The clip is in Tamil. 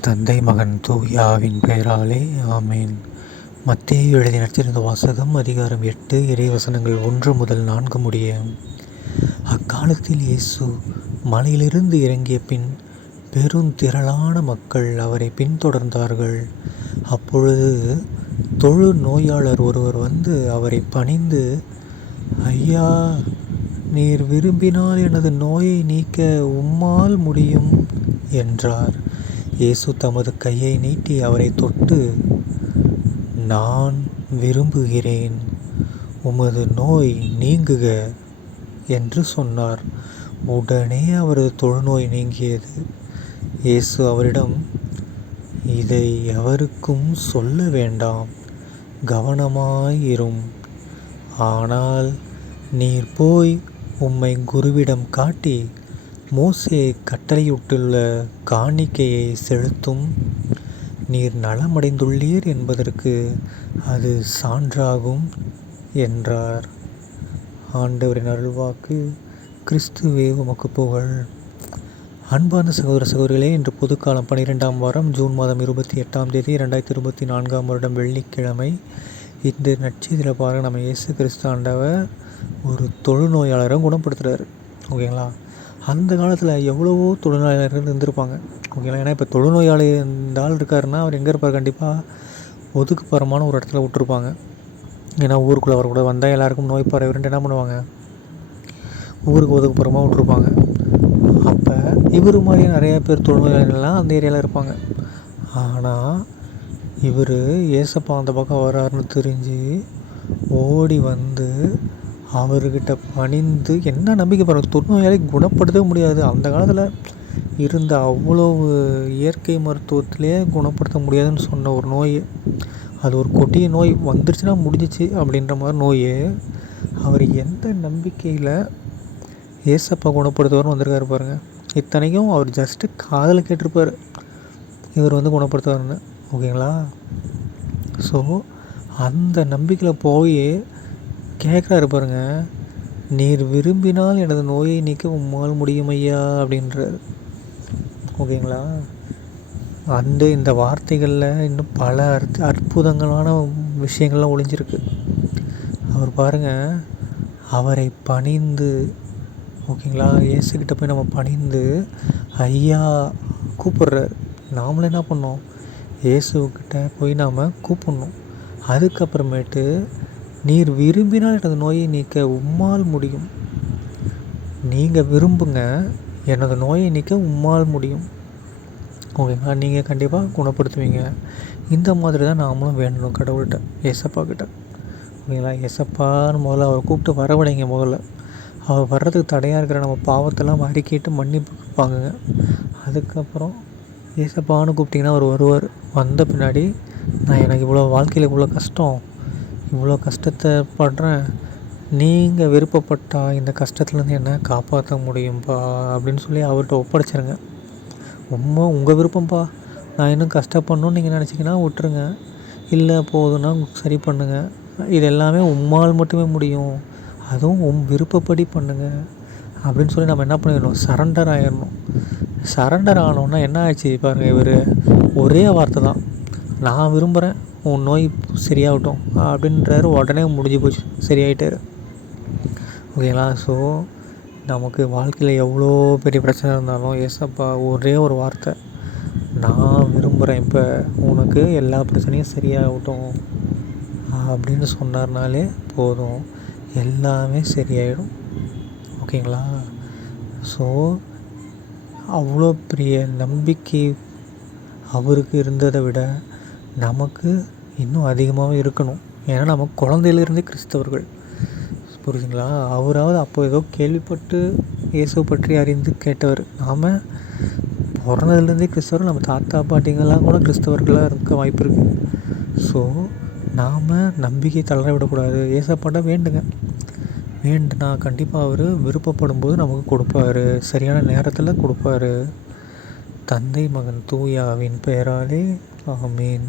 தந்தை மகன் தூயாவின் பெயராலே ஆமேன். மத்திய எழுதி நடிச்சிருந்த வாசகம் அதிகாரம் எட்டு இறைவசனங்கள் ஒன்று முதல் நான்கு முடிய. அக்காலத்தில் இயேசு மலையிலிருந்து இறங்கிய பின் பெருந்திரளான மக்கள் அவரை பின்தொடர்ந்தார்கள். அப்பொழுது தொழு நோயாளர் ஒருவர் வந்து அவரை பணிந்து ஐயா நீர் விரும்பினால் எனது நோயை நீக்க உம்மால் முடியும் என்றார். இயேசு தமது கையை நீட்டி அவரை தொட்டு நான் விரும்புகிறேன் உமது நோய் நீங்குக என்று சொன்னார். உடனே அவரது தொழுநோய் நீங்கியது. இயேசு அவரிடம் இதை எவருக்கும் சொல்ல வேண்டாம் கவனமாயிரும். ஆனால் நீர் போய் உம்மை குருவிடம் காட்டி மோசே கட்டளையிட்டுள்ள காணிக்கையை செலுத்தும் நீர் நலமடைந்துள்ளீர் என்பதற்கு அது சான்றாகும் என்றார். ஆண்டவரின் அருள்வாக்கு கிறிஸ்துவே உமக்கு புகழ். அன்பான சகோதர சகோதரிகளே இன்று பொதுக்காலம் பனிரெண்டாம் வாரம் ஜூன் மாதம் இருபத்தி எட்டாம் தேதி ரெண்டாயிரத்தி இருபத்தி நான்காம் வருடம் வெள்ளிக்கிழமை. இந்த நட்சத்திர பாருங்க நம்ம இயேசு கிறிஸ்து ஆண்டவர் ஒரு தொழுநோயாளரை குணப்படுத்துகிறார் ஓகேங்களா? அந்த காலத்தில் எவ்வளவோ தொழுநோயாளர்கள் இருந்திருப்பாங்க. ஓகேங்களா? ஏன்னா இப்போ தொழுநோயாளி இந்த ஆள் இருக்காருன்னா அவர் எங்கே இருப்பார்? கண்டிப்பாக ஒதுக்குப்புறமான ஒரு இடத்துல விட்டுருப்பாங்க. ஏன்னா ஊருக்குள்ளே கூட வந்தால் எல்லாருக்கும் நோய் பரவிட்டு என்ன பண்ணுவாங்க? ஊருக்கு ஒதுக்குப்புறமாக விட்டுருப்பாங்க. அப்போ இவர் மாதிரி நிறைய பேர் தொழுநோயாளிகள்லாம் அந்த ஏரியாவில் இருப்பாங்க. ஆனால் இவர் ஏசப்பா அந்த பக்கம் வராருன்னு தெரிஞ்சு ஓடி வந்து அவர்கிட்ட பணிந்து என்ன நம்பிக்கை பாருங்கள் தொழுநோயாளி குணப்படுத்தவே முடியாது. அந்த காலத்தில் இருந்த அவ்வளோ இயற்கை மருத்துவத்திலே குணப்படுத்த முடியாதுன்னு சொன்ன ஒரு நோய் அது ஒரு கொடிய நோய் வந்துருச்சுன்னா முடிஞ்சிச்சு அப்படின்ற மாதிரி நோய் அவர் எந்த நம்பிக்கையில் ஏசப்பா குணப்படுத்துவார்னு வந்திருக்காரு பாருங்கள் இத்தனைக்கும் அவர் ஜஸ்ட்டு காதில் கேட்டிருப்பார். இவர் வந்து குணப்படுத்துவார்னு ஓகேங்களா? ஸோ அந்த நம்பிக்கையில் போய் கேட்குறாரு பாருங்க. நீர் விரும்பினால் எனது நோயை நீக்க உம்மால் முடியும் ஐயா அப்படின்றார். ஓகேங்களா? அந்த இந்த வார்த்தைகளில் இன்னும் பல அர்த்த அற்புதங்களான விஷயங்கள்லாம் ஒளிஞ்சிருக்கு. அவர் பாருங்கள் அவரை பணிந்து ஓகேங்களா? இயேசுக்கிட்ட போய் நம்ம பணிந்து ஐயா கூப்பிட்றாரு. நாமளும் என்ன பண்ணோம்? இயேசுக்கிட்ட போய் நாம் கூப்பிட்ணும். அதுக்கப்புறமேட்டு நீர் விரும்பினால் எனது நோயை நீக்க உம்மால் முடியும். நீங்கள் விரும்புங்க எனது நோயை நீக்க உம்மால் முடியும். ஓகேங்களா நீங்கள் கண்டிப்பாக குணப்படுத்துவீங்க. இந்த மாதிரி தான் நாமளும் வேண்டணும் கடவுள்கிட்ட எசப்பா கிட்ட. ஓகேங்களா? எசப்பான்னு முதல்ல அவரை கூப்பிட்டு வரவழைங்க முதல்ல. அவர் வர்றதுக்கு தடையாக இருக்கிற நம்ம பாவத்தெல்லாம் அறிக்கிட்டு மன்னிப்பு கொடுப்பாங்க அதுக்கப்புறம் ஏசப்பான்னு கூப்பிட்டிங்கன்னா அவர் வருவார். வந்த பின்னாடி நான் எனக்கு இவ்வளோ வாழ்க்கையில் இவ்வளோ கஷ்டம். இவ்வளோ கஷ்டத்தை படுறேன். நீங்கள் விருப்பப்பட்டால் இந்த கஷ்டத்துலேருந்து என்ன காப்பாற்ற முடியும்ப்பா அப்படின்னு சொல்லி அவர்கிட்ட ஒப்படைச்சிருங்க. ரொம்ப உங்கள் விருப்பம்ப்பா நான் இன்னும் கஷ்டப்படணும்னு நீங்கள் நினச்சிங்கன்னா விட்டுருங்க. இல்லை போதுன்னா சரி பண்ணுங்கள் இது எல்லாமே உம்மால் மட்டுமே முடியும். அதுவும் உம் விருப்பப்படி பண்ணுங்கள் அப்படின்னு சொல்லி நம்ம என்ன பண்ணிடணும்? சரண்டர் ஆகிடணும் சரண்டர் ஆனோன்னா என்ன ஆச்சு பாருங்கள் இவர்? ஒரே வார்த்தை தான். நான் விரும்புகிறேன் உன் நோய் சரியாகட்டும் அப்படின்றாரு. உடனே முடிஞ்சு போச்சு. சரியாயிட்டார். ஓகேங்களா? ஸோ நமக்கு வாழ்க்கையில் எவ்வளோ பெரிய பிரச்சனை இருந்தாலும் ஏசப்பா ஒரே ஒரு வார்த்தை. நான் விரும்புகிறேன் இப்போ உனக்கு எல்லா பிரச்சனையும் சரியாகட்டும் அப்படின்னு சொன்னார்னாலே போதும். எல்லாமே சரியாயிடும். ஓகேங்களா? ஸோ அவ்வளோ பெரிய நம்பிக்கை அவருக்கு இருந்ததை விட நமக்கு இன்னும் அதிகமாகவே இருக்கணும். ஏன்னா நம்ம குழந்தையிலேருந்தே கிறிஸ்தவர்கள். புரியுதுங்களா? அவராவது அப்போ ஏதோ கேள்விப்பட்டு இயேசு பற்றி அறிந்து கேட்டவர். நாம் பிறந்ததுலேருந்தே கிறிஸ்தவர் நம்ம தாத்தா பாட்டிங்கெல்லாம் கூட கிறிஸ்தவர்களாக இருக்க வாய்ப்பு இருக்குது ஸோ நாம் நம்பிக்கை தளர விடக்கூடாது. ஏசப்பாட்ட வேண்டுங்க. வேண்டுனா கண்டிப்பாக அவர் விருப்பப்படும் போது நமக்கு கொடுப்பாரு. சரியான நேரத்தில் கொடுப்பாரு. தந்தை மகன் தூயாவின் பெயராலே ஆமீன்.